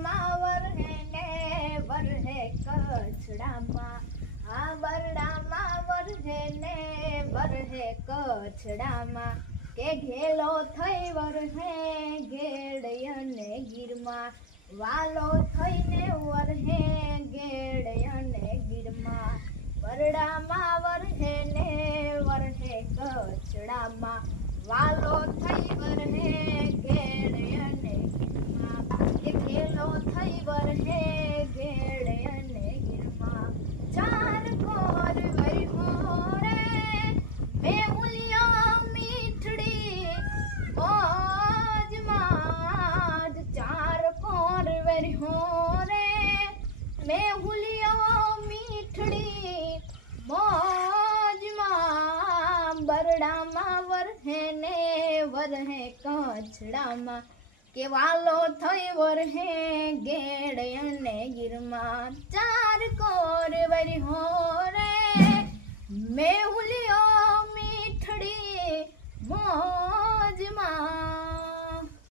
બરડામાં વરહે ને વરહે કચ્છડામાં, આ બરડામાં વરહે ને વરહે કચ્છડામાં, કે ઘેલો થઈ વરહે ગેડ અને ગીરમાં, વાલો થઈને વરહે ગેડ અને ગીરમાં, બરડામાં વરહે ને વરહે કચ્છડામાં, વાલો થઈ વરહે ગેડ અને ગીરમાં, કે ઘેલો થઈ વરહે ગેડ અને ગીરમાં, ચાર કોર વર્હો રે મેહુલિયો મીઠડી મોજમાં, ચાર કોર વર્હો રે મેહુલિયો મીઠડી મોજમાં, બરડામાં વરહે ને વરહે કચ્છડામાં, કે વાલો થઈ વરહે ગેડ અને ગીરમાં, ચાર કોર વર્હો રે મેહુલિયો મીઠડી